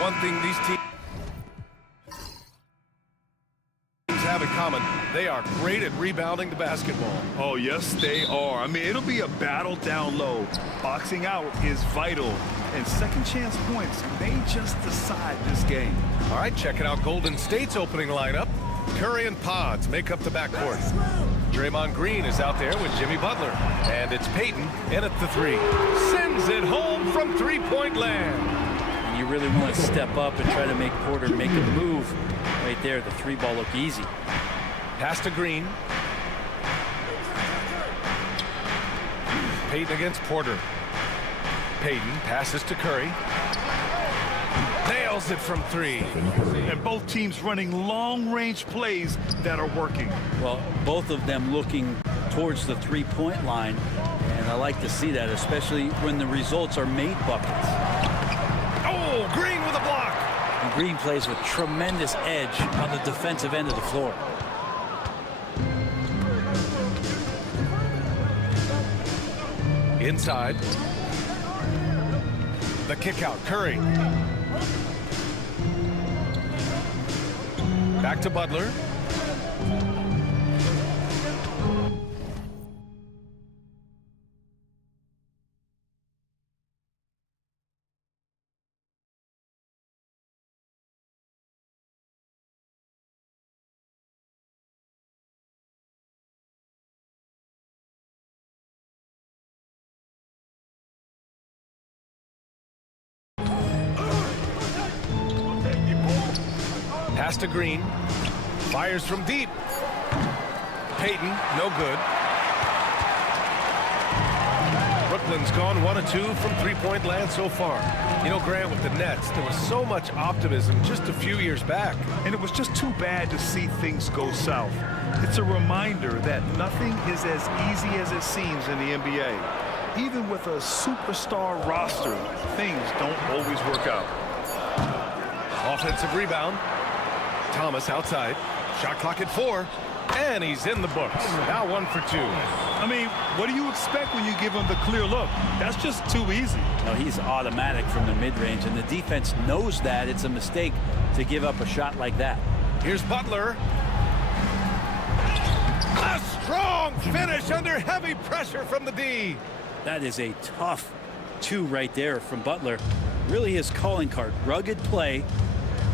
one thing these teams have in common, they are great at rebounding the basketball. Oh, yes, they are. I mean, it'll be a battle down low. Boxing out is vital, and second chance points may just decide this game. All right, checking out Golden State's opening lineup. Curry and Pods make up the backcourt. Draymond Green is out there with Jimmy Butler. And it's Payton in at the three. Sends it home from three-point land. And you really want to step up and try to make Porter make a move. Right there, the three ball looked easy. Pass to Green. Payton against Porter. Payton passes to Curry. Nails it from three. And both teams running long-range plays that are working. Well, both of them looking towards the three-point line. And I like to see that, especially when the results are made buckets. Oh, Green with a block. And Green plays with tremendous edge on the defensive end of the floor. Inside. The kick out, Curry. Back to Butler. Pass to Green. Fires from deep. Payton, no good. Brooklyn's gone 1 of 2 from three-point land so far. You know, Grant, with the Nets, there was so much optimism just a few years back. And it was just too bad to see things go south. It's a reminder that nothing is as easy as it seems in the NBA. Even with a superstar roster, things don't always work out. Offensive rebound. Thomas outside. Shot clock at 4. And he's in the books. Now 1 for 2. I mean, what do you expect when you give him the clear look? That's just too easy. No, he's automatic from the mid-range, and the defense knows that. It's a mistake to give up a shot like that. Here's Butler. A strong finish under heavy pressure from the D. That is a tough 2 right there from Butler. Really his calling card. Rugged play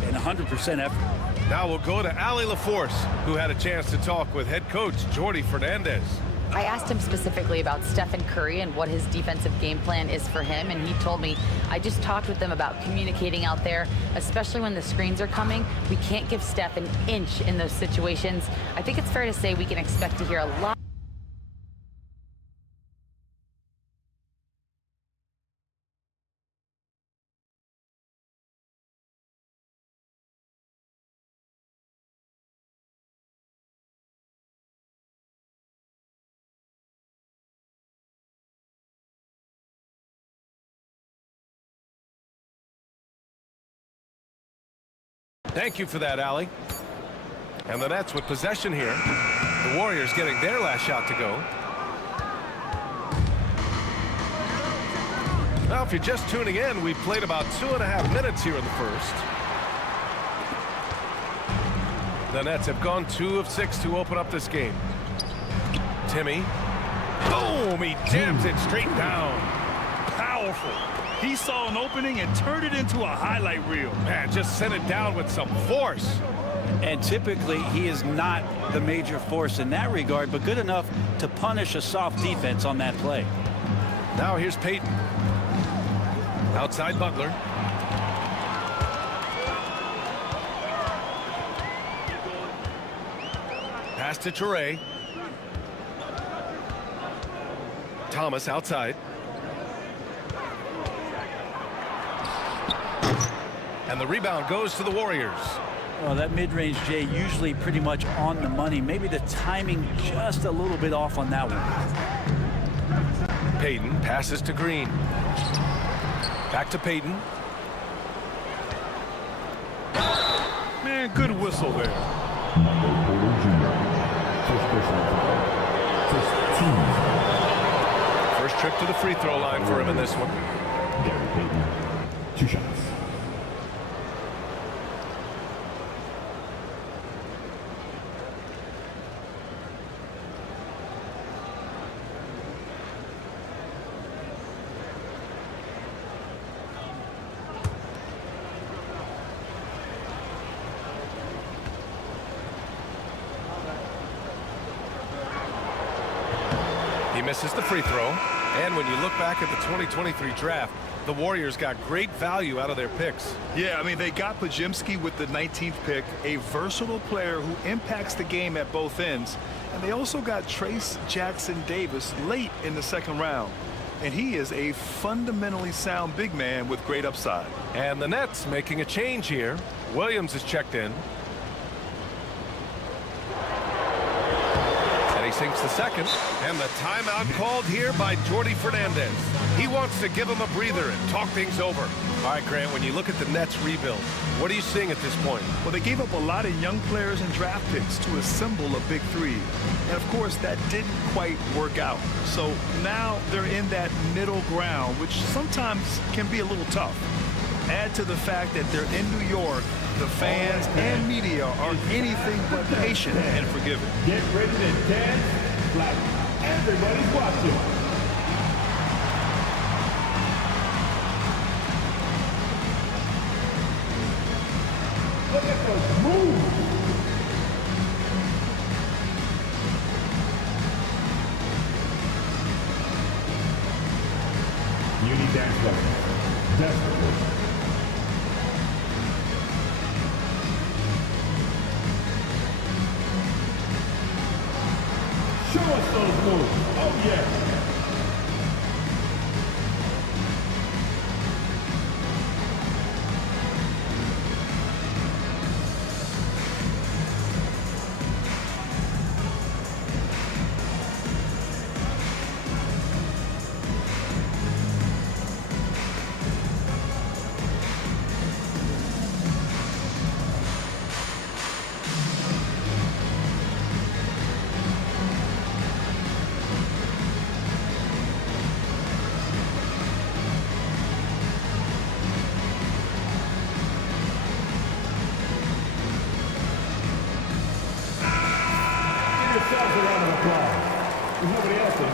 and 100% effort. Now we'll go to Allie LaForce, who had a chance to talk with head coach Jordi Fernandez. I asked him specifically about Stephen Curry and what his defensive game plan is for him, and he told me, I just talked with them about communicating out there, especially when the screens are coming. We can't give Steph an inch in those situations. I think it's fair to say we can expect to hear a lot. Thank you for that, Allie. And the Nets with possession here. The Warriors getting their last shot to go. Now, if you're just tuning in, we played about 2.5 minutes here in the first. The Nets have gone 2 of 6 to open up this game. Timmy. Boom! He jams it straight down. Powerful. He saw an opening and turned it into a highlight reel. Man, just sent it down with some force. And typically he is not the major force in that regard, but good enough to punish a soft defense on that play. Now here's Payton. Outside Butler. Pass to Toure. Thomas outside. And the rebound goes to the Warriors. Well, that mid-range, Jay, usually pretty much on the money. Maybe the timing just a little bit off on that one. Payton passes to Green. Back to Payton. Man, good whistle there. First trip to the free throw line for him in this one. 2 shots. misses the free throw. And when you look back at the 2023 draft, the Warriors got great value out of their picks. Yeah, I mean, they got Podziemski with the 19th pick, a versatile player who impacts the game at both ends. And they also got Trace Jackson Davis late in the second round. And he is a fundamentally sound big man with great upside. And the Nets making a change here. Williams is checked in. And he sinks the second. And the timeout called here by Jordi Fernandez. He wants to give him a breather and talk things over. All right, Grant, when you look at the Nets rebuild, what are you seeing at this point? Well, they gave up a lot of young players and draft picks to assemble a big three. And, of course, that didn't quite work out. So now they're in that middle ground, which sometimes can be a little tough. Add to the fact that they're in New York, the fans and media are anything but patient and forgiving. Get ready to dance like everybody's watching. Look at those moves. You need dance lessons. Desperately. Show us those moves. Oh, yeah. Yourselves a round of applause. There's nobody else in it.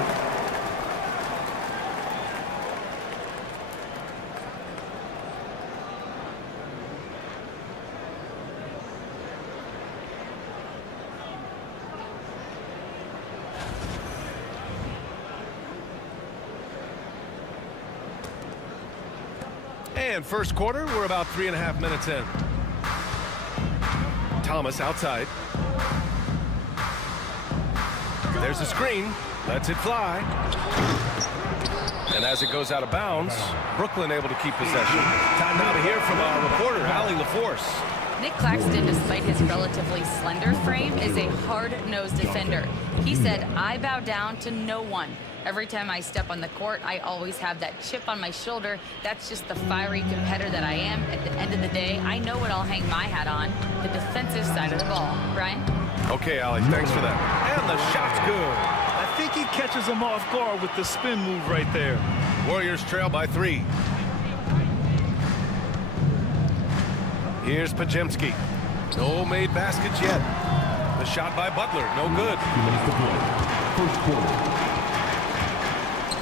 And first quarter, we're about 3.5 minutes in. Thomas outside. There's a screen, lets it fly. And as it goes out of bounds, Brooklyn able to keep possession. Time now to hear from our reporter, Allie LaForce. Nick Claxton, despite his relatively slender frame, is a hard-nosed defender. He said, "I bow down to no one. Every time I step on the court, I always have that chip on my shoulder. That's just the fiery competitor that I am. At the end of the day, I know what I'll hang my hat on, the defensive side of the ball." Brian? Okay, Allie, thanks for that. And the shot's good. I think he catches them off guard with the spin move right there. Warriors trail by 3. Here's Podziemski. No made baskets yet. The shot by Butler, no good. First quarter.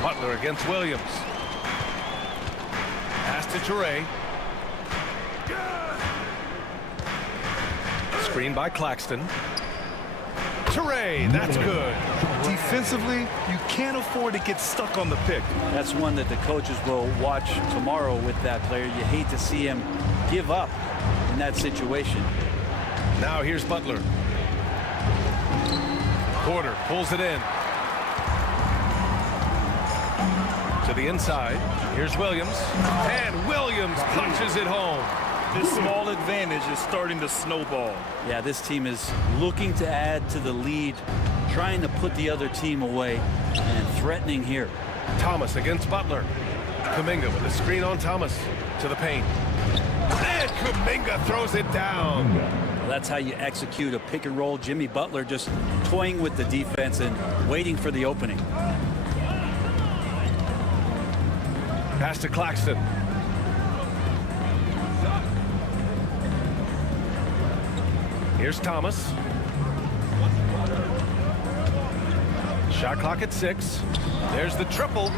Butler against Williams. Pass to Toure. Screen by Claxton. Toure, that's good. Defensively, you can't afford to get stuck on the pick. That's one that the coaches will watch tomorrow with that player. You hate to see him give up in that situation. Now here's Butler. Porter pulls it in. To the inside. Here's Williams. And Williams punches it home. This small advantage is starting to snowball. Yeah, this team is looking to add to the lead, trying to put the other team away, and threatening here. Thomas against Butler. Kuminga with a screen on Thomas. To the paint. And Kuminga throws it down. Well, that's how you execute a pick and roll. Jimmy Butler just toying with the defense and waiting for the opening. Pass to Claxton. Here's Thomas. Shot clock at 6. There's the triple.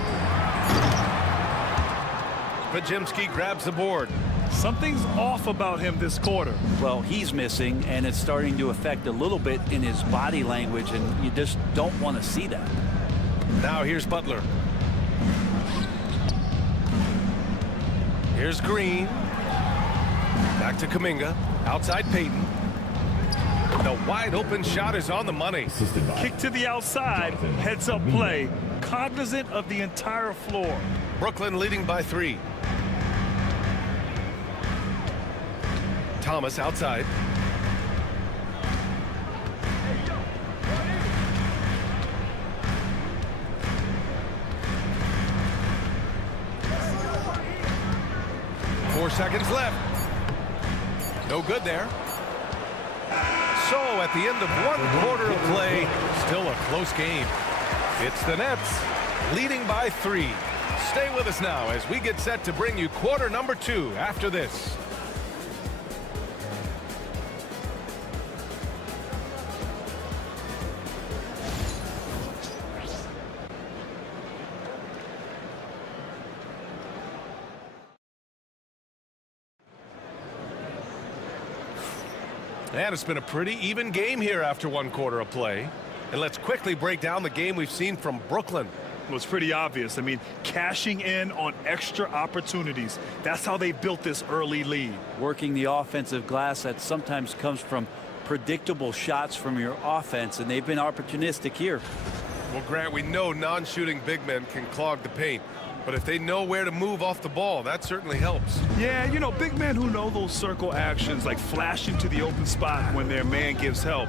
Podziemski grabs the board. Something's off about him this quarter. Well, he's missing, and it's starting to affect a little bit in his body language, and you just don't want to see that. Now here's Butler. Here's Green. Back to Kuminga. Outside Payton. The wide open shot is on the money. Kick to the outside, heads up play, cognizant of the entire floor. Brooklyn leading by 3. Thomas outside. Four seconds left. No good there. So at the end of 1 quarter of play, still a close game. It's the Nets leading by 3. Stay with us now as we get set to bring you quarter number 2 after this. And it's been a pretty even game here after 1 quarter of play. And let's quickly break down the game we've seen from Brooklyn. Well, it's pretty obvious. I mean, cashing in on extra opportunities. That's how they built this early lead. Working the offensive glass that sometimes comes from predictable shots from your offense, and they've been opportunistic here. Well, Grant, we know non-shooting big men can clog the paint. But if they know where to move off the ball, that certainly helps. Yeah, you know, big men who know those circle actions, like flashing to the open spot when their man gives help,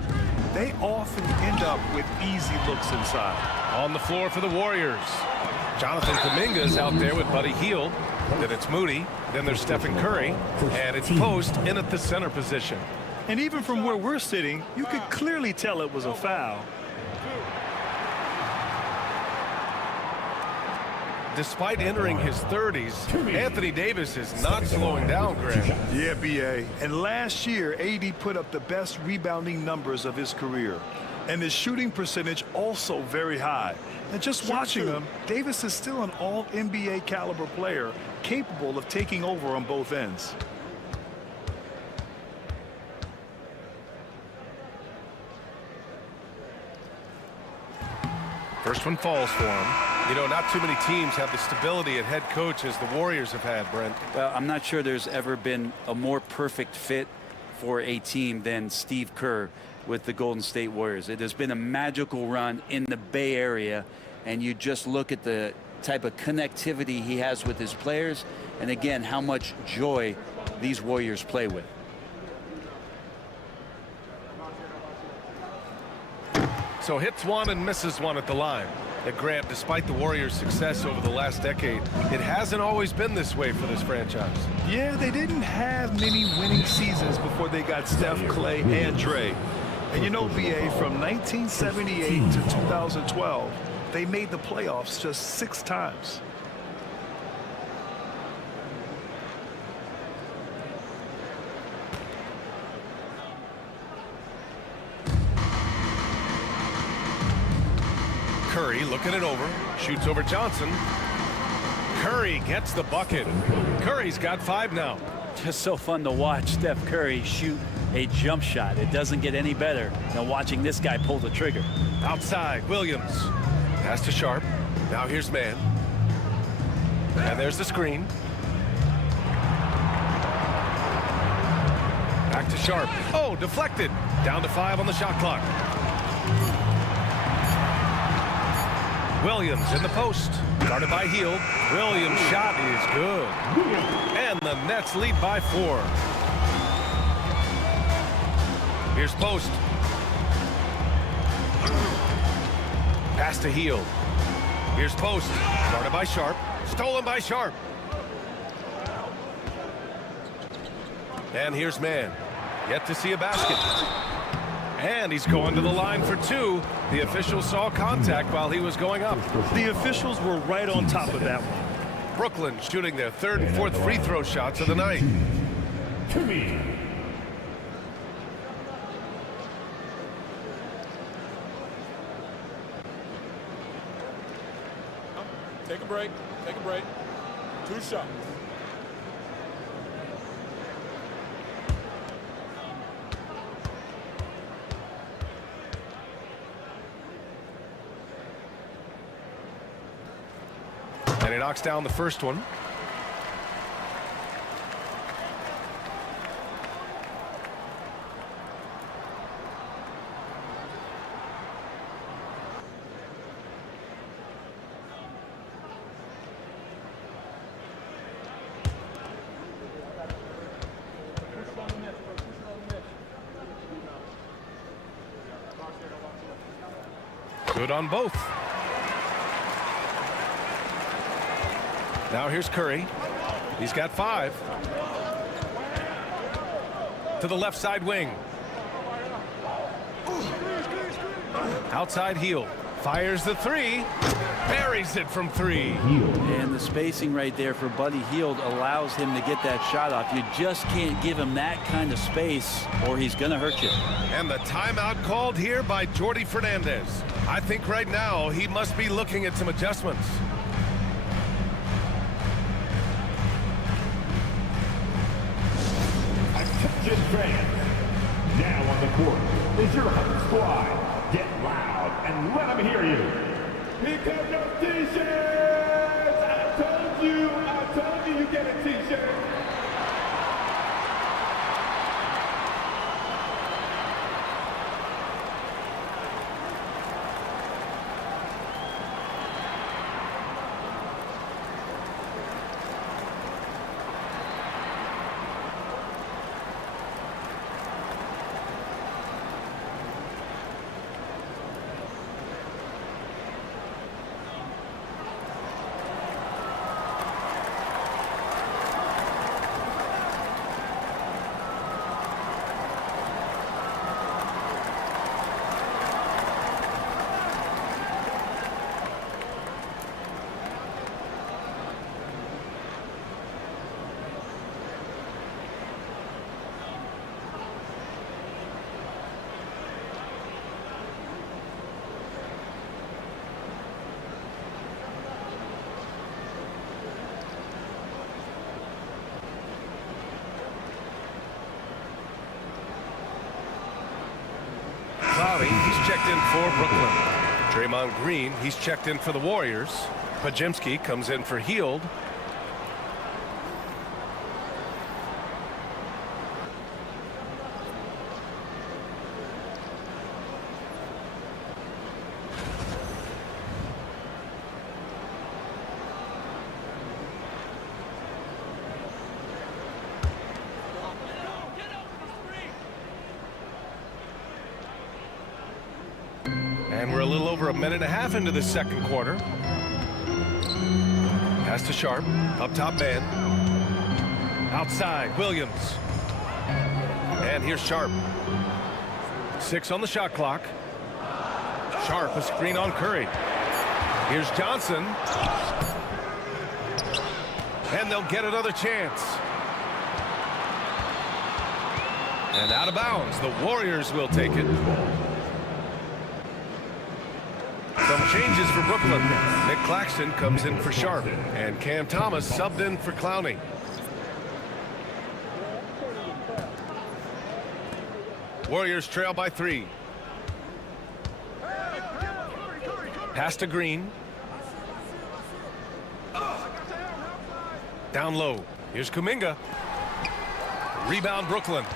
they often end up with easy looks inside. On the floor for the Warriors. Jonathan Kuminga is out there with Buddy Hield. Then it's Moody. Then there's Stephen Curry. And it's Post in at the center position. And even from where we're sitting, you could clearly tell it was a foul. Despite entering his 30s, Anthony Davis is not slowing down, Grant. Yeah, B.A. And last year, AD put up the best rebounding numbers of his career. And his shooting percentage also very high. And just watching him, Davis is still an all-NBA caliber player, capable of taking over on both ends. First one falls for him. You know, not too many teams have the stability at head coach as the Warriors have had, Brent. Well, I'm not sure there's ever been a more perfect fit for a team than Steve Kerr with the Golden State Warriors. It has been a magical run in the Bay Area, and you just look at the type of connectivity he has with his players, and again, how much joy these Warriors play with. So hits one and misses one at the line. Grant, despite the Warriors' success over the last decade, it hasn't always been this way for this franchise. Yeah, they didn't have many winning seasons before they got Steph, Clay, and Dre. And you know, B.A., from 1978 to 2012, they made the playoffs just 6 times. Curry looking it over, shoots over Johnson. Curry gets the bucket. Curry's got 5 now. Just so fun to watch Steph Curry shoot a jump shot. It doesn't get any better than watching this guy pull the trigger. Outside, Williams. Pass to Sharp. Now here's Man. And there's the screen. Back to Sharp. Oh, deflected. Down to 5 on the shot clock. Williams in the post. Guarded by Hield. Williams' shot is good. And the Nets lead by 4. Here's Post. Pass to Hield. Here's Post. Guarded by Sharp. Stolen by Sharp. And here's Man. Yet to see a basket. And he's going to the line for 2. The officials saw contact while he was going up. The officials were right on top of that one. Brooklyn shooting their 3rd and 4th free throw shots of the night. Take a break. Take a break. 2 shots. knocks down the first one. Good on both. Now here's Curry. He's got 5. To the left side wing. Outside heel. Fires the 3. Buries it from 3. And the spacing right there for Buddy Hield allows him to get that shot off. You just can't give him that kind of space or he's going to hurt you. And the timeout called here by Jordi Fernandez. I think right now he must be looking at some adjustments. Attention fans. Now on the court is your home squad. Get loud and let them hear you. Here come your t-shirts. I told you you get a t-shirt. Cloudy, he's checked in for Brooklyn. Draymond Green, he's checked in for the Warriors. Podziemski comes in for Hield. And we're a little over a minute and a half into the second quarter. Pass to Sharp, up top man. Outside, Williams. And here's Sharp. 6 on the shot clock. Sharp, a screen on Curry. Here's Johnson. And they'll get another chance. And out of bounds, the Warriors will take it. Some changes for Brooklyn. Nick Claxton comes in for Sharp, and Cam Thomas subbed in for Clowney. Warriors trail by 3. Pass to Green. Down low. Here's Kuminga. Rebound Brooklyn.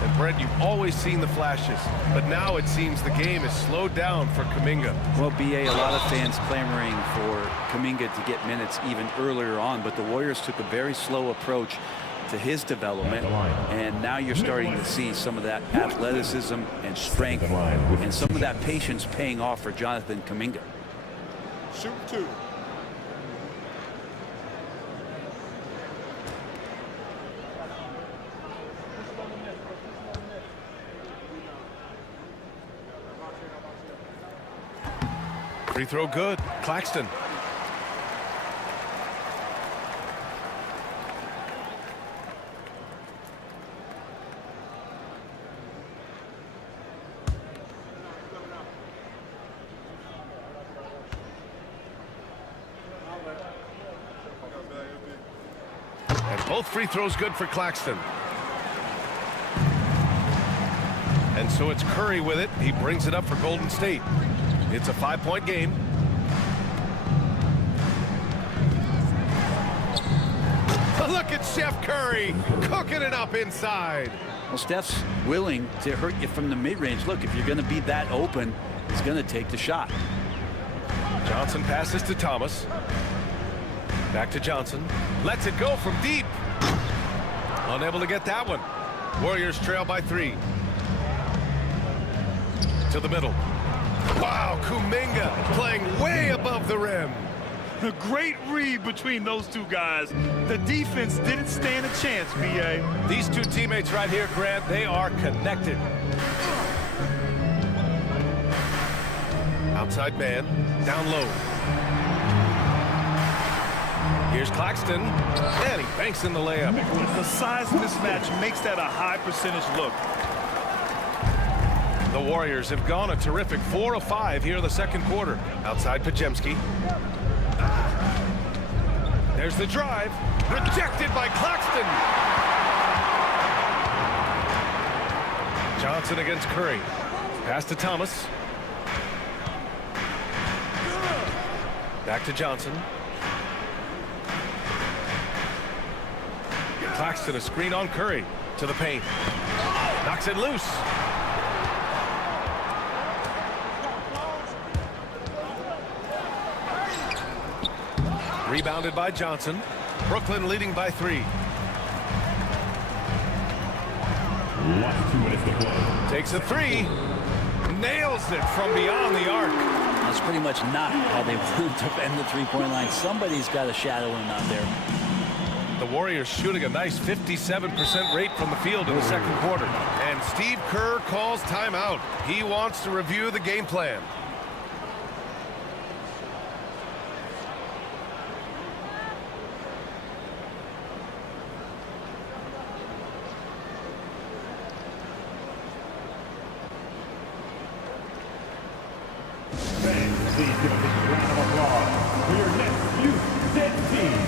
And Brett, you've always seen the flashes, but now it seems the game is slowed down for Kuminga. Well, BA, a lot of fans clamoring for Kuminga to get minutes even earlier on, but the Warriors took a very slow approach to his development, and now you're starting to see some of that athleticism and strength and some of that patience paying off for Jonathan Kuminga. Shoot 2. Free throw good. Claxton. And both free throws good for Claxton. And so it's Curry with it. He brings it up for Golden State. It's a 5-point game. Chef Curry cooking it up inside. Well, Steph's willing to hurt you from the mid-range. Look, if you're going to be that open, he's going to take the shot. Johnson passes to Thomas. Back to Johnson. Lets it go from deep. Unable to get that one. Warriors trail by 3. To the middle. Wow, Kuminga playing way above the rim. A great read between those two guys. The defense didn't stand a chance, B.A. These two teammates right here, Grant, they are connected. Outside man, down low. Here's Claxton, and he banks in the layup. The size mismatch makes that a high percentage look. The Warriors have gone a terrific 4 of 5 here in the second quarter. Outside Podziemski. There's the drive. Rejected by Claxton. Johnson against Curry. Pass to Thomas. Back to Johnson. Claxton, a screen on Curry. To the paint. Knocks it loose. Rebounded by Johnson. Brooklyn leading by 3. Last 2 minutes to play. Takes a 3. Nails it from beyond the arc. That's pretty much not how they want to defend the three-point line. Somebody's got a shadow in out there. The Warriors shooting a nice 57% rate from the field in the second quarter. And Steve Kerr calls timeout. He wants to review the game plan. Fans, please give a big round of applause for your next Houston team.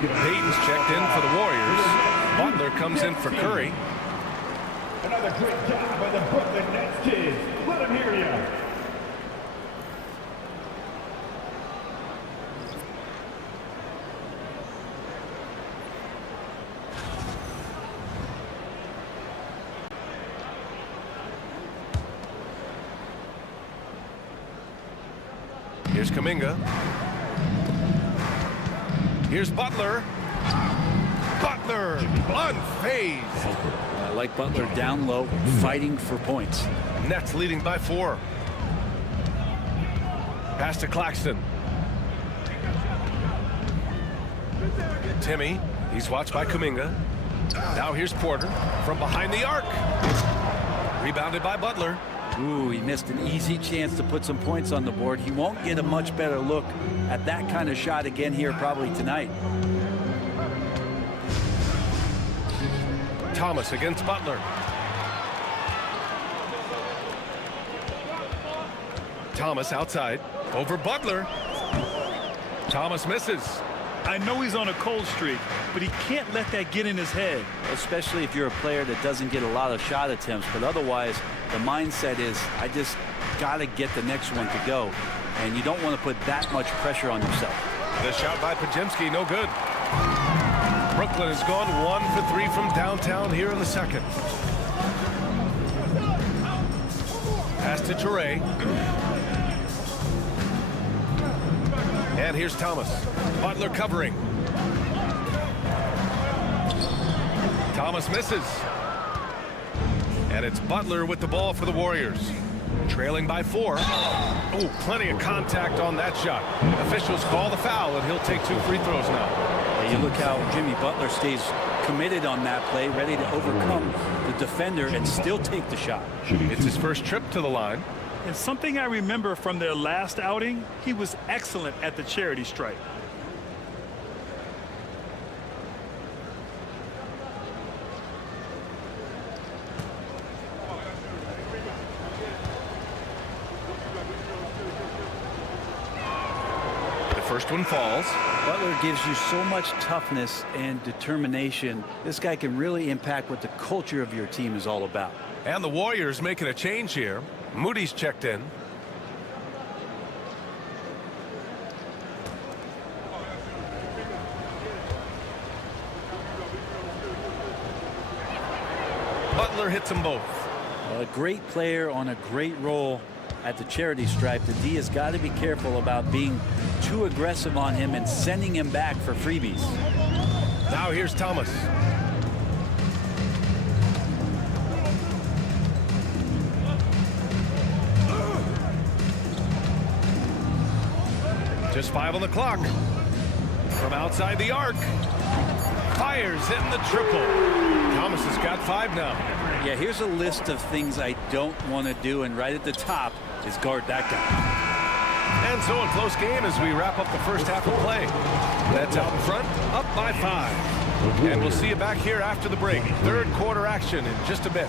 Payton's checked in for the Warriors. Butler comes in for Curry. Another great job by the Brooklyn Nets kids. Let them hear you. Here's Kuminga. Here's Butler. Butler unfazed. I like Butler down low, fighting for points. Nets leading by 4. Pass to Claxton. Timmy, he's watched by Kuminga. Now here's Porter from behind the arc. Rebounded by Butler. Ooh, he missed an easy chance to put some points on the board. He won't get a much better look at that kind of shot again here probably tonight. Thomas against Butler. Thomas outside. Over Butler. Thomas misses. I know he's on a cold streak, but he can't let that get in his head. Especially if you're a player that doesn't get a lot of shot attempts, but otherwise the mindset is I just got to get the next one to go, and you don't want to put that much pressure on yourself. The shot by Podziemski, no good. Brooklyn has gone 1 for 3 from downtown here in the second. Pass to Toure. And here's Thomas. Butler covering. Thomas misses. And it's Butler with the ball for the Warriors. Trailing by 4. Oh, plenty of contact on that shot. Officials call the foul, and he'll take 2 free throws now. You look how Jimmy Butler stays committed on that play, ready to overcome the defender and still take the shot. It's his first trip to the line. And something I remember from their last outing, he was excellent at the charity stripe. First one falls. Butler gives you so much toughness and determination. This guy can really impact what the culture of your team is all about. And the Warriors making a change here. Moody's checked in. Butler hits them both. A great player on a great role at the charity stripe. The D has got to be careful about being too aggressive on him and sending him back for freebies. Now here's Thomas. Just 5 on the clock. From outside the arc. Fires in the triple. Thomas has got 5 now. Yeah, here's a list of things I don't want to do, and right at the top is guard that guy. And so a close game as we wrap up the first half of play. Nets out in front, up by 5. And we'll see you back here after the break. Third quarter action in just a bit.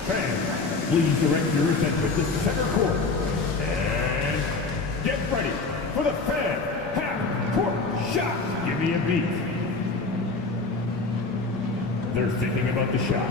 Fans, please direct your attention to center court. And get ready for the fan half-court shot. Give me a beat. They're thinking about the shot.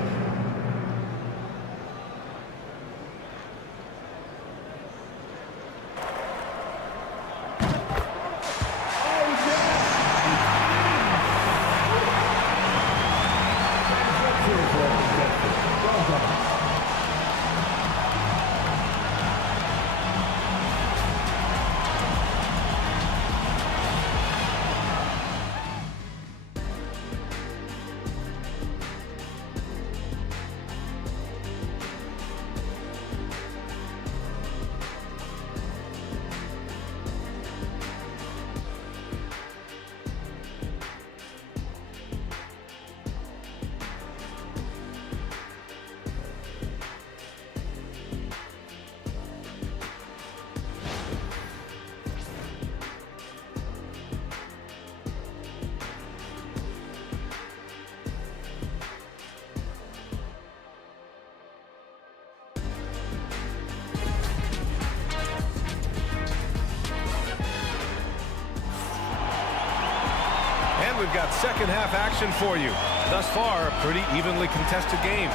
We've got second half action for you. Thus far, a pretty evenly contested game.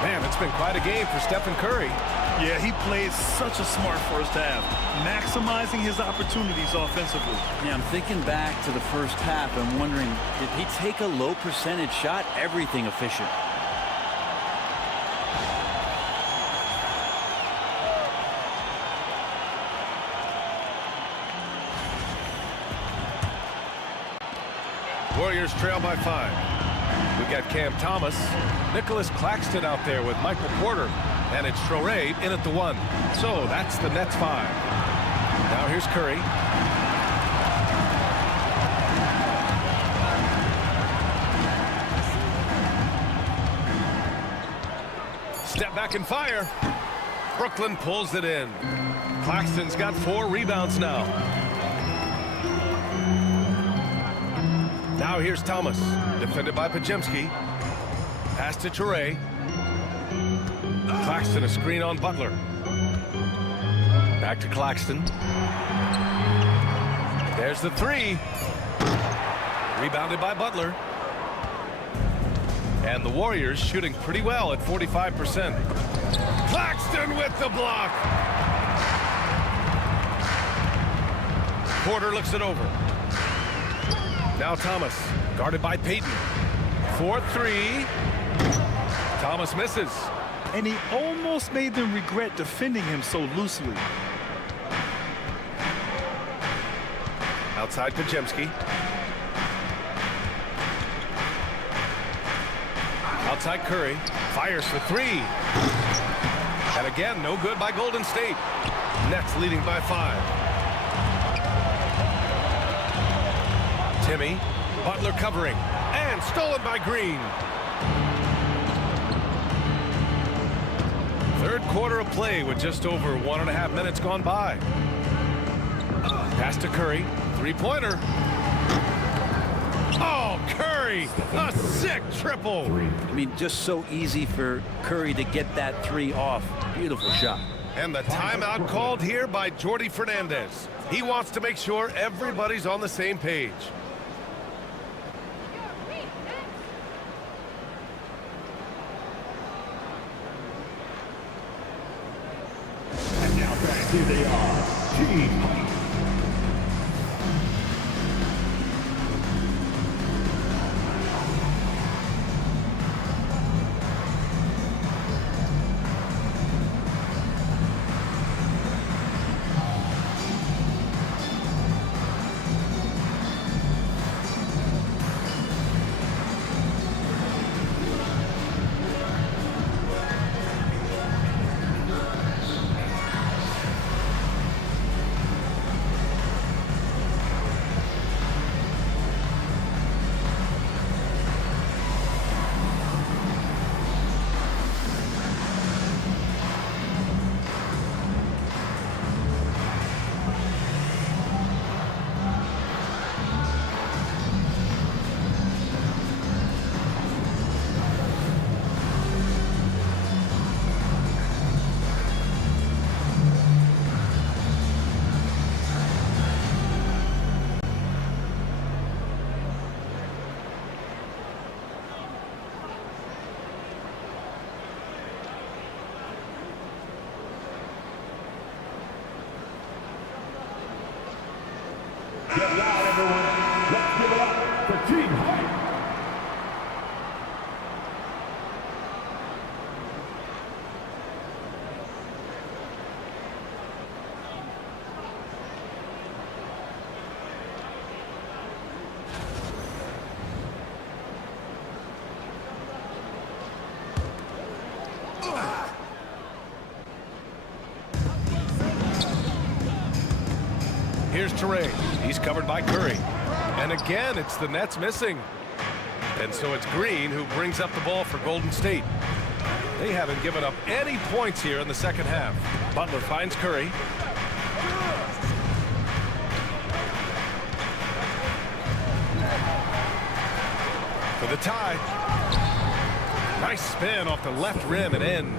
Man, it's been quite a game for Stephen Curry. Yeah, he played such a smart first half, maximizing his opportunities offensively. Yeah, I'm thinking back to the first half and wondering, did he take a low percentage shot? Everything efficient. Warriors trail by 5. We got Cam Thomas, Nicholas Claxton out there with Michael Porter, and it's Traore in at the 1. So that's the Nets 5. Now here's Curry. Step back and fire. Brooklyn pulls it in. Claxton's got 4 rebounds now. Now here's Thomas, defended by Podziemski. Pass to Toure. Claxton a screen on Butler. Back to Claxton. There's the 3. Rebounded by Butler. And the Warriors shooting pretty well at 45%. Claxton with the block. Porter looks it over. Now Thomas, guarded by Payton. 4-3. Thomas misses. And he almost made them regret defending him so loosely. Outside Podziemski. Outside Curry. Fires for three. And again, no good by Golden State. Nets leading by 5. Timmy. Butler covering. And stolen by Green. Third quarter of play with just over 1.5 minutes gone by. Pass to Curry. Three-pointer. Oh, Curry, a sick triple. I mean, just so easy for Curry to get that 3 off. Beautiful shot. And the timeout called here by Jordi Fernandez. He wants to make sure everybody's on the same page. And now back, here they are, Team Height. Get loud, everyone. Let's give it up for Team Height. Here's Teray. He's covered by Curry. And again, it's the Nets missing. And so it's Green who brings up the ball for Golden State. They haven't given up any points here in the second half. Butler finds Curry. For the tie. Nice spin off the left rim and in.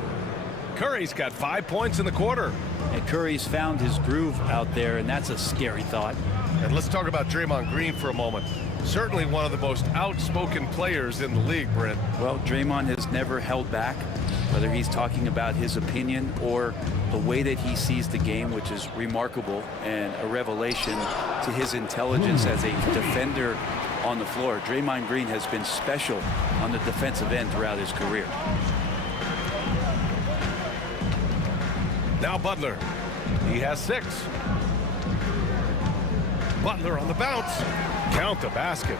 Curry's got 5 points in the quarter. And Curry's found his groove out there, and that's a scary thought. And let's talk about Draymond Green for a moment. Certainly one of the most outspoken players in the league, Brent. Well, Draymond has never held back, whether he's talking about his opinion or the way that he sees the game, which is remarkable and a revelation to his intelligence as a defender on the floor. Draymond Green has been special on the defensive end throughout his career. Now Butler. He has 6. Butler on the bounce. Count the basket.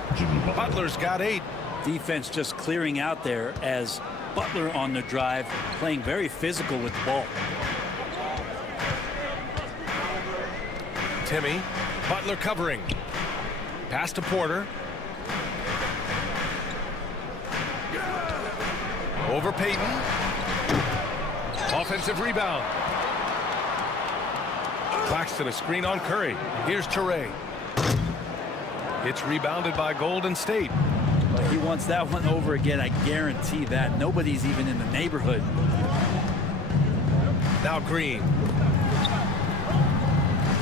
Butler's got 8. Defense just clearing out there as Butler on the drive, playing very physical with the ball. Timmy. Butler covering. Pass to Porter. Over Payton. Offensive rebound. Claxton a screen on Curry. Here's Teray. It's rebounded by Golden State. But he wants that one over again, I guarantee that. Nobody's even in the neighborhood. Now Green.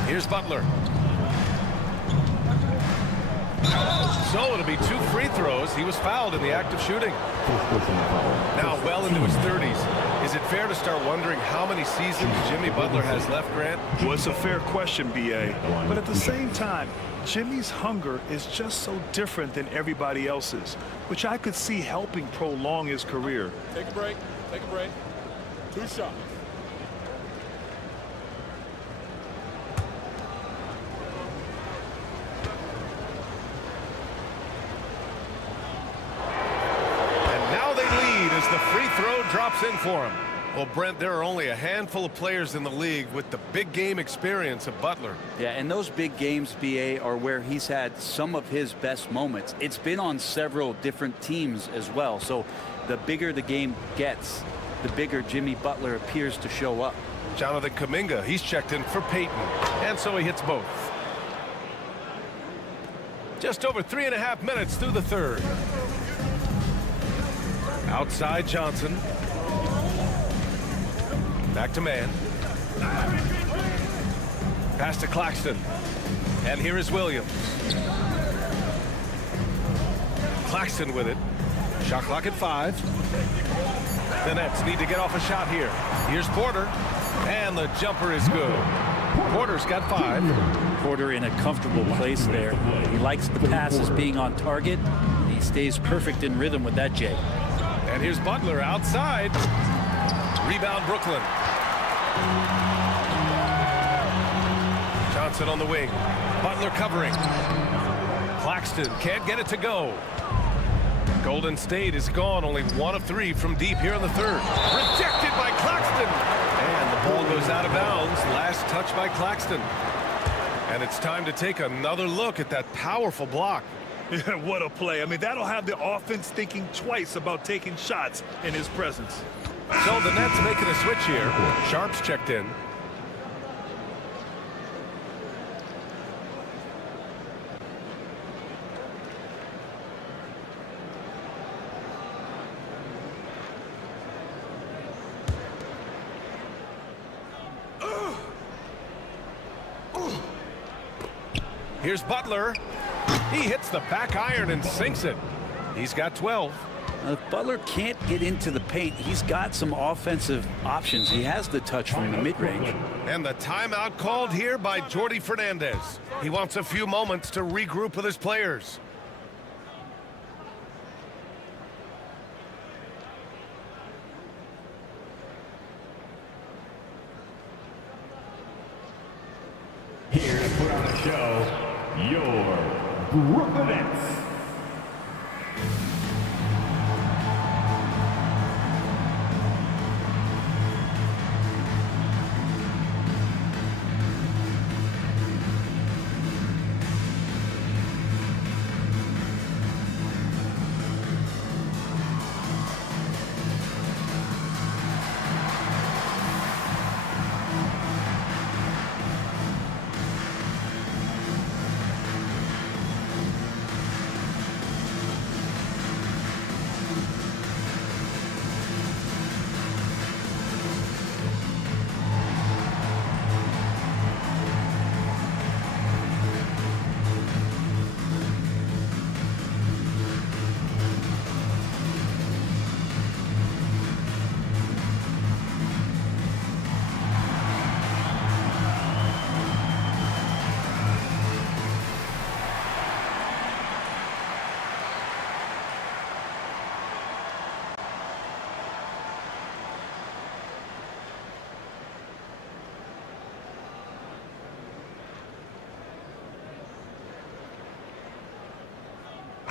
Here's Butler. So it'll be 2 free throws. He was fouled in the act of shooting. Now well into his 30s. Is it fair to start wondering how many seasons Jimmy Butler has left, Grant? Well, it's a fair question, B.A. But at the same time, Jimmy's hunger is just so different than everybody else's, which I could see helping prolong his career. Take a break. Take a break. 2 shots. The free throw drops in for him. Well, Brent, there are only a handful of players in the league with the big game experience of Butler. Yeah, and those big games, BA, are where he's had some of his best moments. It's been on several different teams as well. So the bigger the game gets, the bigger Jimmy Butler appears to show up. Jonathan Kuminga, he's checked in for Payton, and so he hits both. Just over 3.5 minutes through the third. Outside Johnson. Back to man. Pass to Claxton. And here is Williams. Claxton with it. Shot clock at 5. The Nets need to get off a shot here. Here's Porter. And the jumper is good. Porter's got 5. Porter in a comfortable place there. He likes the passes being on target. He stays perfect in rhythm with that, Jay. And here's Butler outside. Rebound Brooklyn. Johnson on the wing. Butler covering. Claxton can't get it to go. Golden State is gone. Only 1 of 3 from deep here in the third. Rejected by Claxton. And the ball goes out of bounds. Last touch by Claxton. And it's time to take another look at that powerful block. Yeah, what a play. I mean, that'll have the offense thinking twice about taking shots in his presence. So the Nets making a switch here. Sharp's checked in. Here's Butler. He hits the back iron and sinks it. He's got 12. If Butler can't get into the paint, he's got some offensive options. He has the touch from the mid-range. And the timeout called here by Jordi Fernandez. He wants a few moments to regroup with his players. Here to put on the show, your Brooklyn Nets.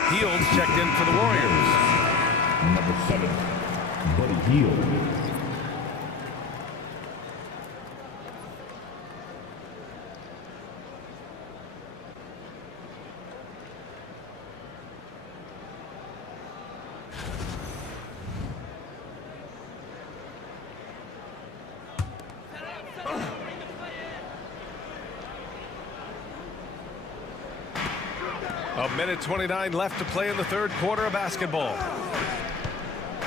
Hield checked in for the Warriors. Number 7, Buddy Hield. A minute 29 left to play in the third quarter of basketball.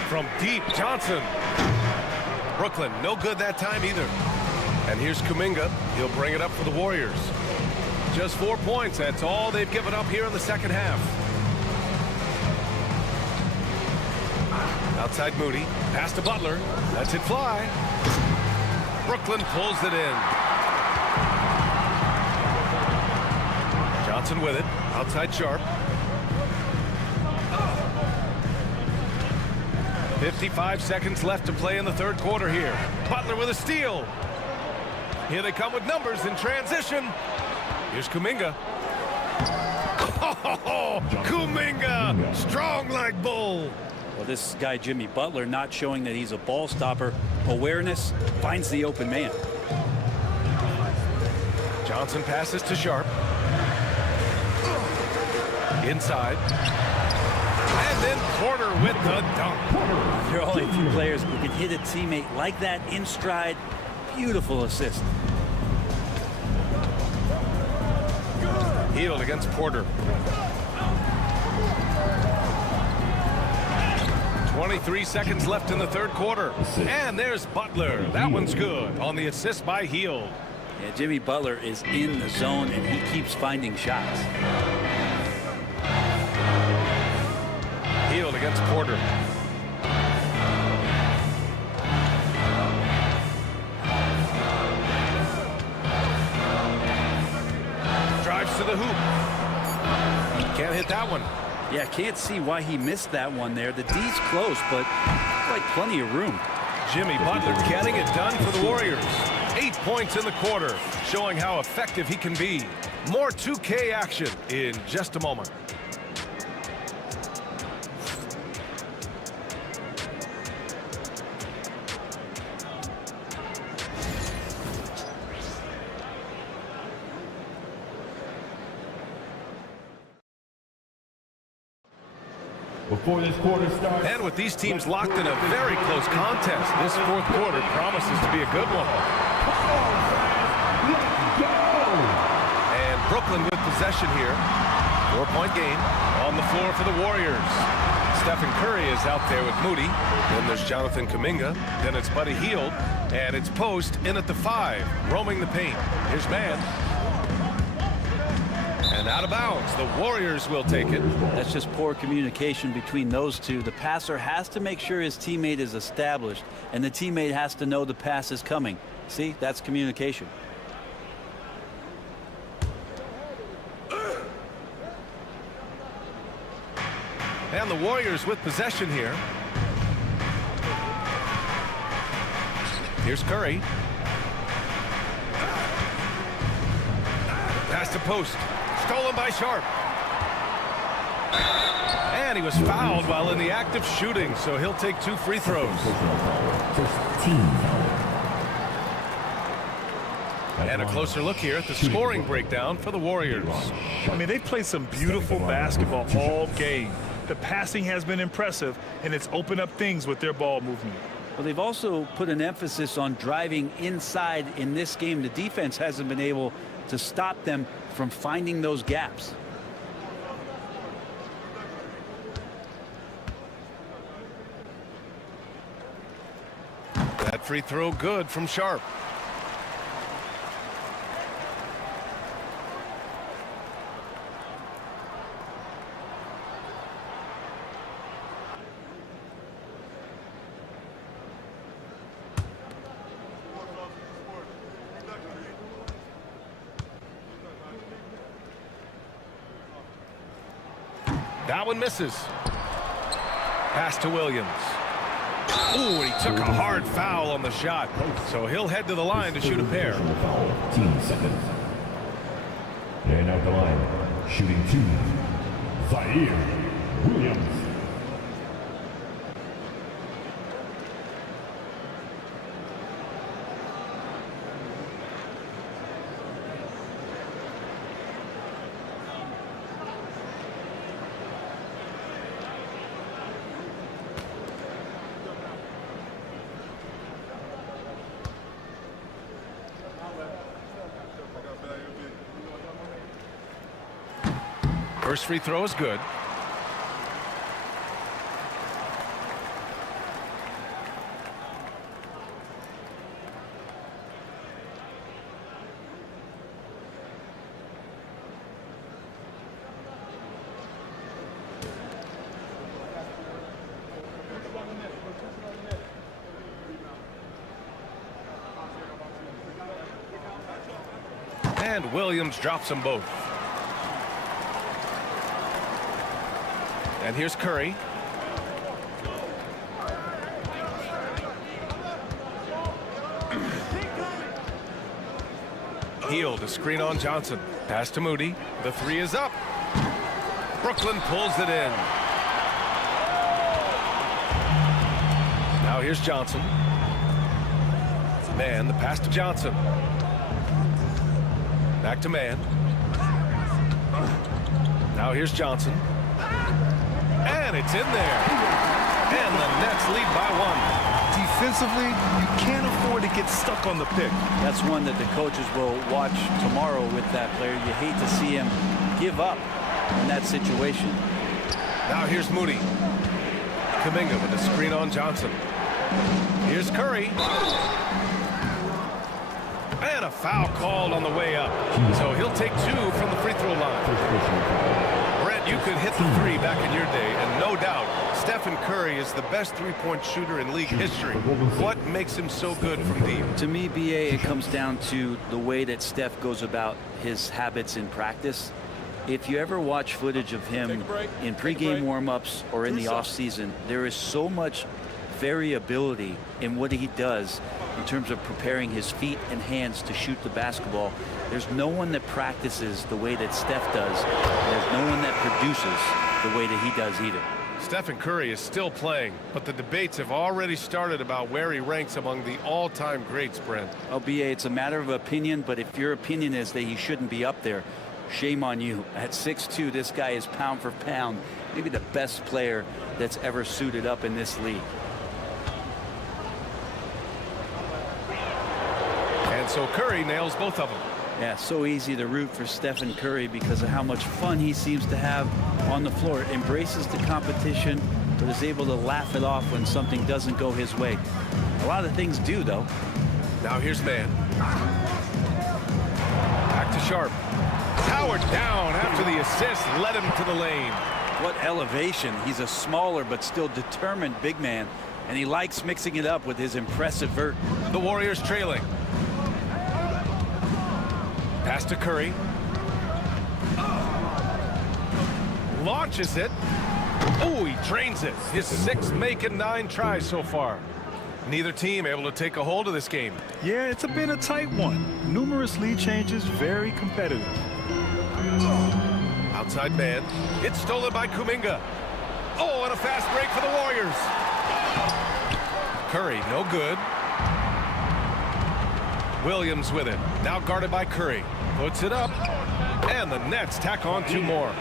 From deep, Johnson. Brooklyn, no good that time either. And here's Kuminga. He'll bring it up for the Warriors. Just 4 points. That's all they've given up here in the second half. Outside Moody. Pass to Butler. Lets it fly. Brooklyn pulls it in. Johnson with it. Outside Sharp. 55 seconds left to play in the third quarter here. Butler with a steal. Here they come with numbers in transition. Here's Kuminga. Oh, Kuminga, strong like bull. Well, this guy, Jimmy Butler, not showing that he's a ball stopper. Awareness, finds the open man. Johnson passes to Sharp. Inside. And then Porter with the dunk. There are only a few players who can hit a teammate like that in stride. Beautiful assist. Hield against Porter. 23 seconds left in the third quarter. And there's Butler. That one's good on the assist by Hield. Yeah, Jimmy Butler is in the zone, and he keeps finding shots. Hield against Porter. Drives to the hoop. Can't hit that one. Yeah, can't see why he missed that one there. The D's close, but like plenty of room. Jimmy Butler getting it done for the Warriors. 8 points in the quarter, showing how effective he can be. More 2K action in just a moment. Before this quarter starts. And with these teams locked in a very close contest, this fourth quarter promises to be a good one. Let's go! And Brooklyn with possession here. 4-point game on the floor for the Warriors. Stephen Curry is out there with Moody. Then there's Jonathan Kuminga. Then it's Buddy Hield. And it's Post in at the 5, roaming the paint. Here's Man. And out of bounds. The Warriors will take it. That's just poor communication between those two. The passer has to make sure his teammate is established, and the teammate has to know the pass is coming. See, that's communication. And the Warriors with possession here. Here's Curry. Pass to Post. Stolen by Sharp. And he was fouled while in the act of shooting, so he'll take 2 free throws. And a closer look here at the scoring breakdown for the Warriors. I mean, they played some beautiful basketball all game. The passing has been impressive, and it's opened up things with their ball movement. Well, they've also put an emphasis on driving inside in this game. The defense hasn't been able to stop them from finding those gaps. That free throw good from Sharp. That one misses. Pass to Williams. Ooh, he took a hard foul on the shot. So he'll head to the line to shoot a pair. 15 seconds. And out the line, shooting 2, Zaire Williams. First free throw is good. And Williams drops them both. And here's Curry. Heel to screen on Johnson. Pass to Moody. The three is up. Brooklyn pulls it in. Now here's Johnson. Man, the pass to Johnson. Back to Man. Now here's Johnson. And it's in there. And the Nets lead by 1. Defensively, you can't afford to get stuck on the pick. That's one that the coaches will watch tomorrow with that player. You hate to see him give up in that situation. Now here's Moody. Kuminga with a screen on Johnson. Here's Curry. And a foul called on the way up. So he'll take 2 from the free throw line. Brent, you could hit the 3 back in your day, and no doubt Stephen Curry is the best three-point shooter in league history. What makes him so good from deep? To me, BA, it comes down to the way that Steph goes about his habits in practice. If you ever watch footage of him in pregame warm-ups or in the offseason, there is so much variability in what he does in terms of preparing his feet and hands to shoot the basketball. There's no one that practices the way that Steph does. There's no one that produces the way that he does either. Stephen Curry is still playing, but the debates have already started about where he ranks among the all-time greats, Brent. Oh, BA, it's a matter of opinion, but if your opinion is that he shouldn't be up there, shame on you. At 6'2", this guy is pound for pound, maybe the best player that's ever suited up in this league. And so Curry nails both of them. Yeah, so easy to root for Stephen Curry because of how much fun he seems to have on the floor. Embraces the competition, but is able to laugh it off when something doesn't go his way. A lot of things do, though. Now here's Man. Back to Sharp. Howard down after the assist led him to the lane. What elevation. He's a smaller but still determined big man, and he likes mixing it up with his impressive vert. The Warriors trailing. Pass to Curry. Launches it. Oh, he drains it. His 6th make and 9 tries so far. Neither team able to take a hold of this game. Yeah, it's been a tight one. Numerous lead changes, very competitive. Outside Man. It's stolen by Kuminga. Oh, and a fast break for the Warriors. Curry, no good. Williams with it. Now guarded by Curry. Puts it up. And the Nets tack on 2 more.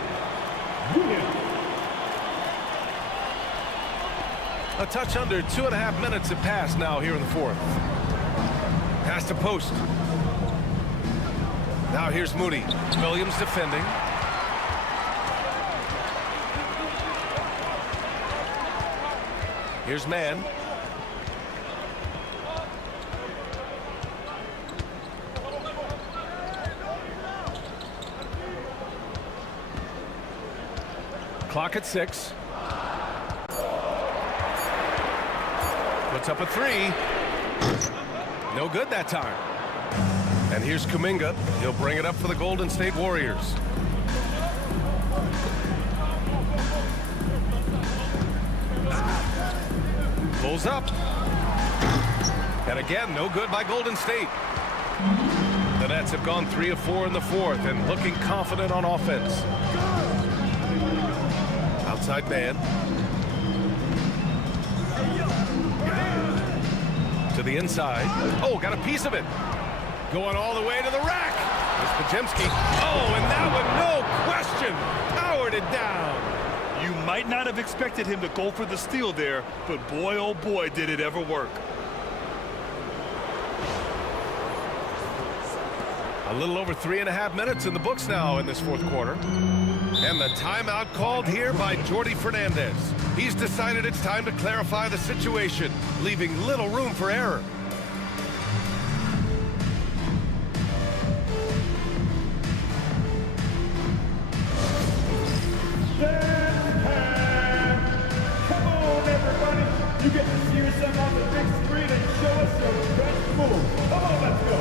A touch under 2.5 minutes have passed now here in the 4th. Pass to Post. Now here's Moody. Williams defending. Here's Man. Clock at 6. Puts up a 3. No good that time. And here's Kuminga. He'll bring it up for the Golden State Warriors. Pulls up. And again, no good by Golden State. The Nets have gone 3 of 4 in the 4th and looking confident on offense. Outside Man. To the inside. Oh, got a piece of it. Going all the way to the rack. There's Podziemski. Oh, and that one, no question, powered it down. You might not have expected him to go for the steal there, but boy, oh boy, did it ever work. A little over 3.5 minutes in the books now in this 4th quarter. And the timeout called here by Jordi Fernandez. He's decided it's time to clarify the situation, leaving little room for error. Come on, everybody. You get to see yourself on the big screen and show us your best move. Come on, let's go.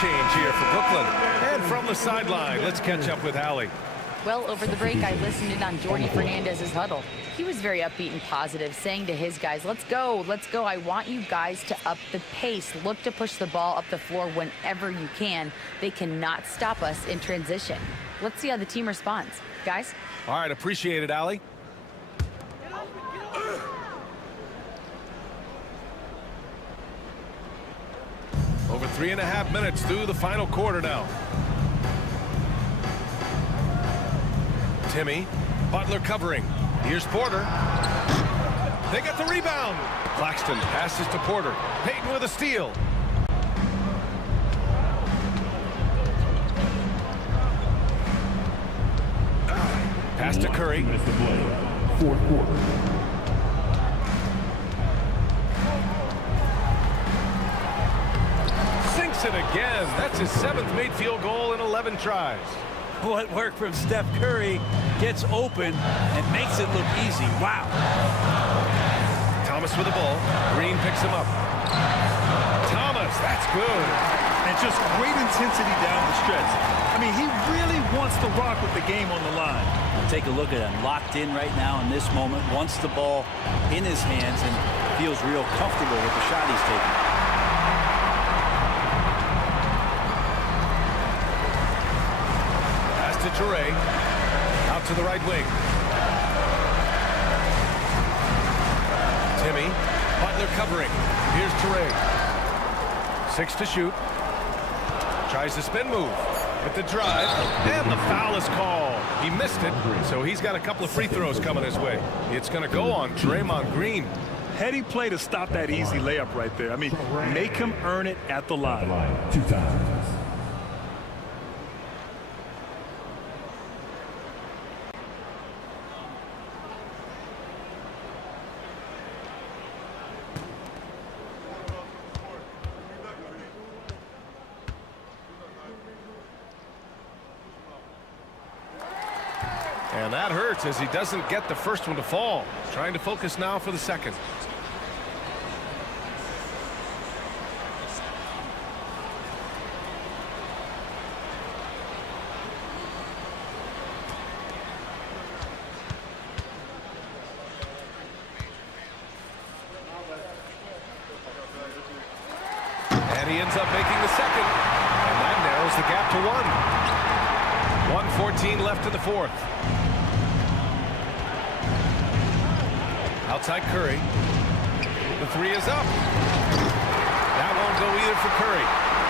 change here for Brooklyn. And from the sideline, let's catch up with Allie. Well, over the break, I listened in on Jordi Fernandez's huddle. He was very upbeat and positive, saying to his guys, let's go, let's go. I want you guys to up the pace. Look to push the ball up the floor whenever you can. They cannot stop us in transition. Let's see how the team responds. Guys? All right, appreciate it, Allie. Over 3.5 minutes through the final quarter now. Timmy, Butler covering. Here's Porter. They got the rebound. Claxton passes to Porter. Payton with a steal. Pass to Curry. Minutes to play. Fourth quarter. Sinks it again. That's his 7th made field goal in 11 tries. What work from Steph Curry gets open and makes it look easy. Wow. Thomas with the ball. Green picks him up. Thomas, that's good. And just great intensity down the stretch. I mean, he really wants to rock with the game on the line. Take a look at him, locked in right now in this moment, wants the ball in his hands and feels real comfortable with the shot he's taking. To Toure, out to the right wing. Timmy, Butler covering. Here's Toure. 6 to shoot. Tries the spin move with the drive, and the foul is called. He missed it, so he's got a couple of free throws coming his way. It's going to go on Draymond Green. Heady play to stop that easy layup right there. I mean, make him earn it at the line. 2 times. And that hurts as he doesn't get the first one to fall. Trying to focus now for the second. And he ends up making the second. And that narrows the gap to 1. 1:14 left in the fourth. Outside Curry. The 3 is up. That won't go either for Curry.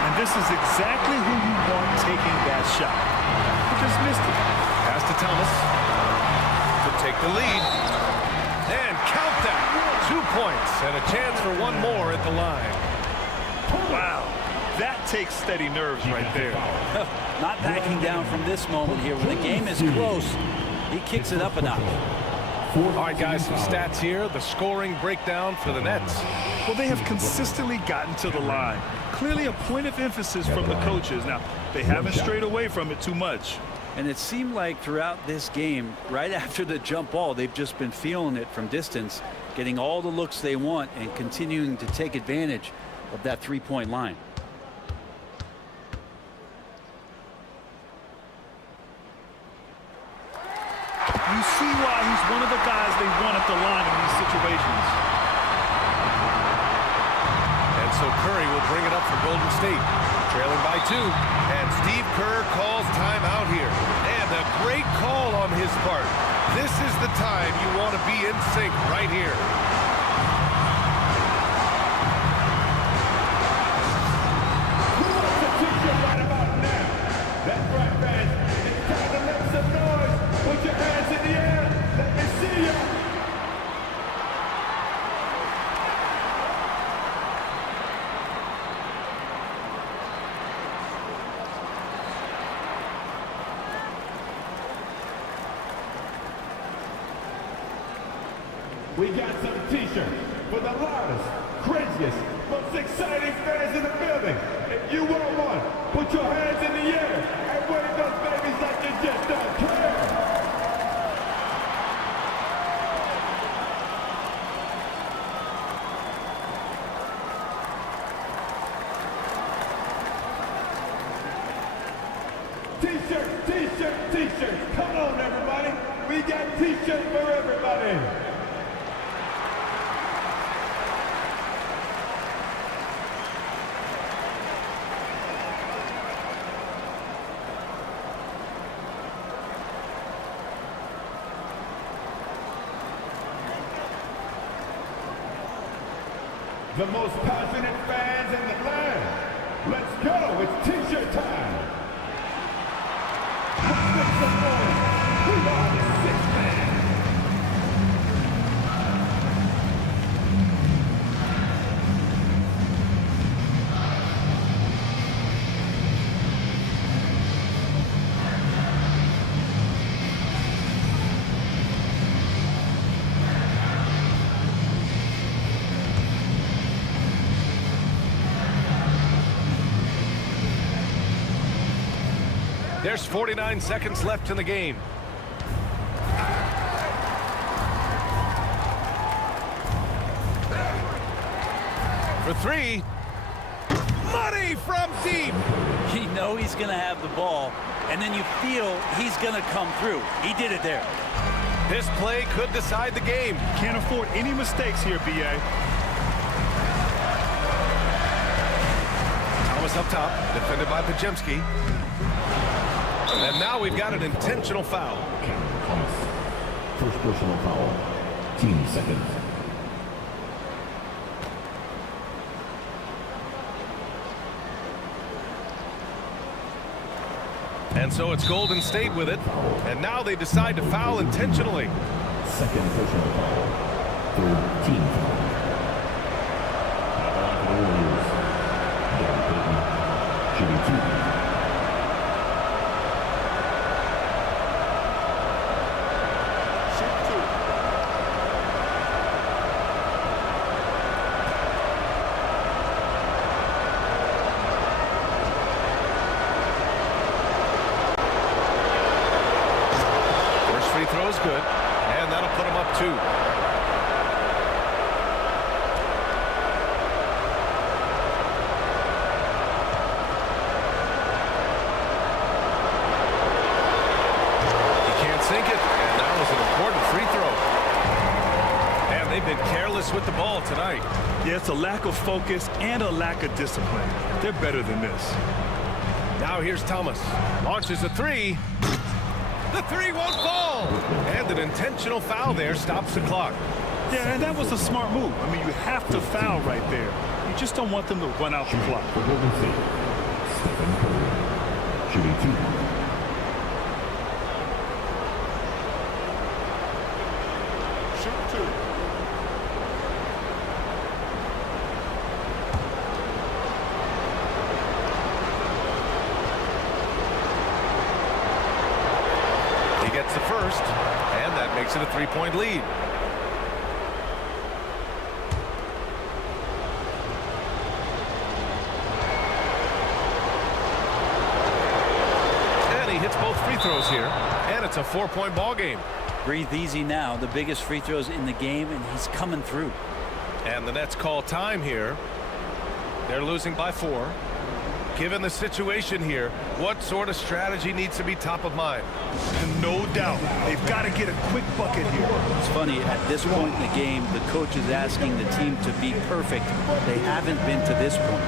And this is exactly who you want taking that shot. He just missed it. Pass to Thomas to take the lead. And count that. 2 points and a chance for one more at the line. Wow. That takes steady nerves right there. Not backing down from this moment here. When the game is close, he kicks it up a notch. All right, guys, some stats here. The scoring breakdown for the Nets. Well, they have consistently gotten to the line. Clearly a point of emphasis from the coaches. Now, they haven't strayed away from it too much. And it seemed like throughout this game, right after the jump ball, they've just been feeling it from distance, getting all the looks they want and continuing to take advantage of that three-point line. You see why he's one of the guys they want at the line in these situations. And so Curry will bring it up for Golden State. Trailing by 2. And Steve Kerr calls timeout here. And a great call on his part. This is the time you want to be in sync right here. Right about now. That's right, fans. It's time to make some noise. Put your hands in the air. Let me see you. We got some t-shirts for the loudest, craziest, most exciting fans in the building. If you want one, put your hands in the air and wave those babies like you just don't care. T-shirts, t-shirts, t-shirts. Come on, everybody. We got t-shirts for everybody. The most passionate fans in the land. Let's go. It's t-shirt time. Let's make some noise. We are the Six Man. There's 49 seconds left in the game. For three. Money from deep. You know he's going to have the ball, and then you feel he's going to come through. He did it there. This play could decide the game. Can't afford any mistakes here, B.A. Thomas up top, defended by Pajemski. And now we've got an intentional foul. Cameron Thomas. First personal foul. Team seconds. And so it's Golden State with it. And now they decide to foul intentionally. Second personal foul. Third team foul. Now on for the Warriors. Gary Payton. Jimmy T. Throws good, and that'll put him up 2. He can't sink it, and that was an important free throw. And they've been careless with the ball tonight. Yeah, it's a lack of focus and a lack of discipline. They're better than this. Now here's Thomas. Launches a 3. The 3 won't fall. And an intentional foul there stops the clock. Yeah, and that was a smart move. I mean, you have to foul right there. You just don't want them to run out the clock. For Golden State. Stephen Curry. Shooting 2. Shoot 2. Gets the first, and that makes it a 3-point lead. And he hits both free throws here, and it's a 4-point ball game. Breathe easy now. The biggest free throws in the game, and he's coming through. And the Nets call time here. They're losing by 4. Given the situation here, what sort of strategy needs to be top of mind? And no doubt, they've got to get a quick bucket here. It's funny, at this point in the game, the coach is asking the team to be perfect. They haven't been to this point.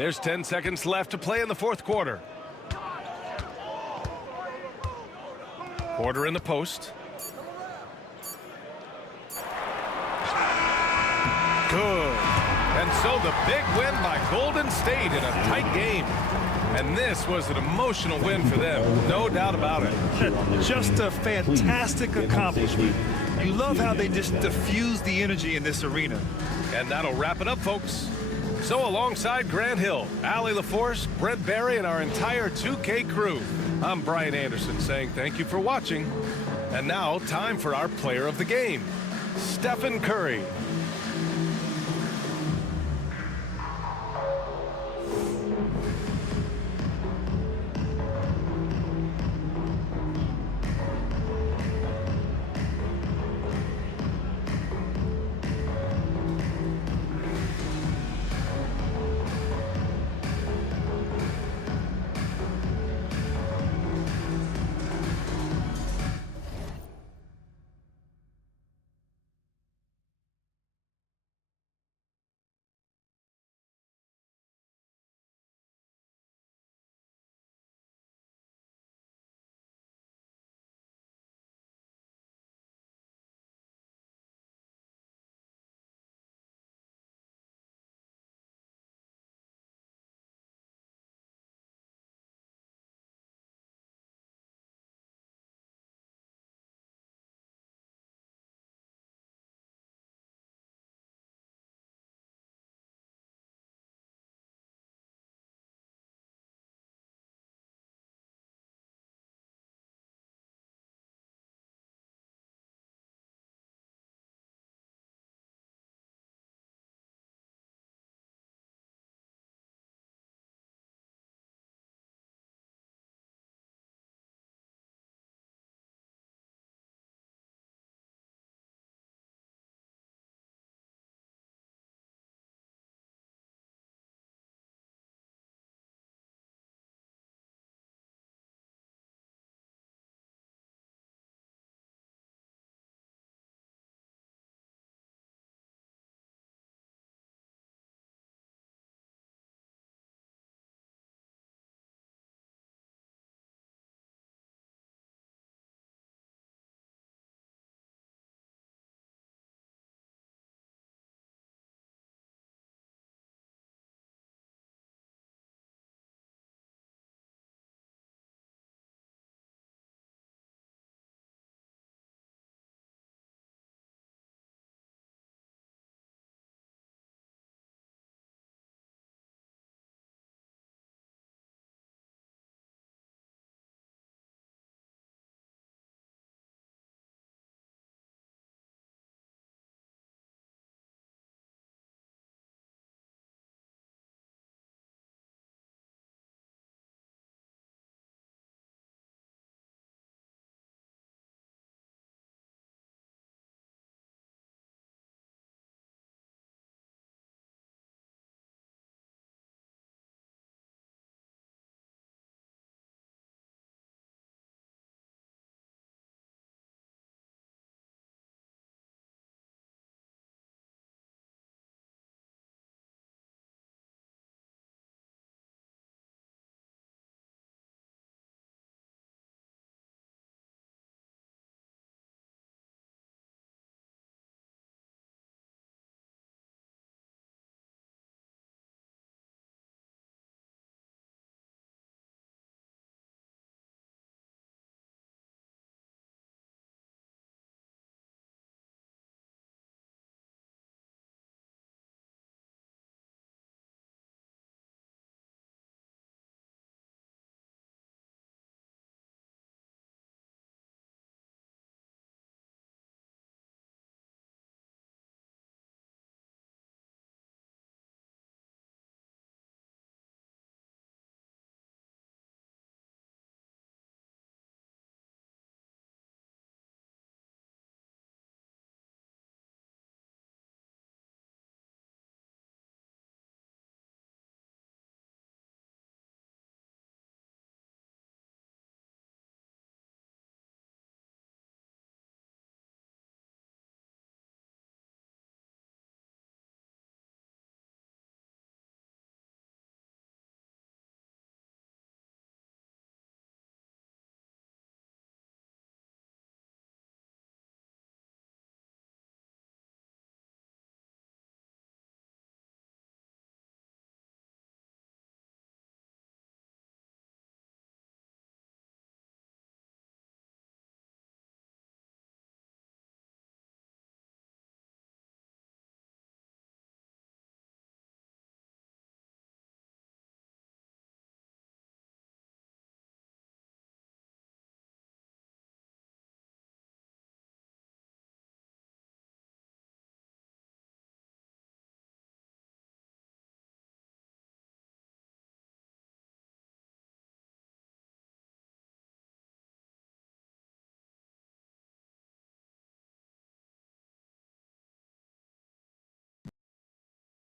There's 10 seconds left to play in the fourth quarter. Porter in the post. Good. And so the big win by Golden State in a tight game. And this was an emotional win for them, no doubt about it. Just a fantastic accomplishment. You love how they just diffuse the energy in this arena. And that'll wrap it up, folks. So alongside Grant Hill, Allie LaForce, Brent Barry, and our entire 2K crew, I'm Brian Anderson saying thank you for watching. And now, time for our player of the game, Stephen Curry.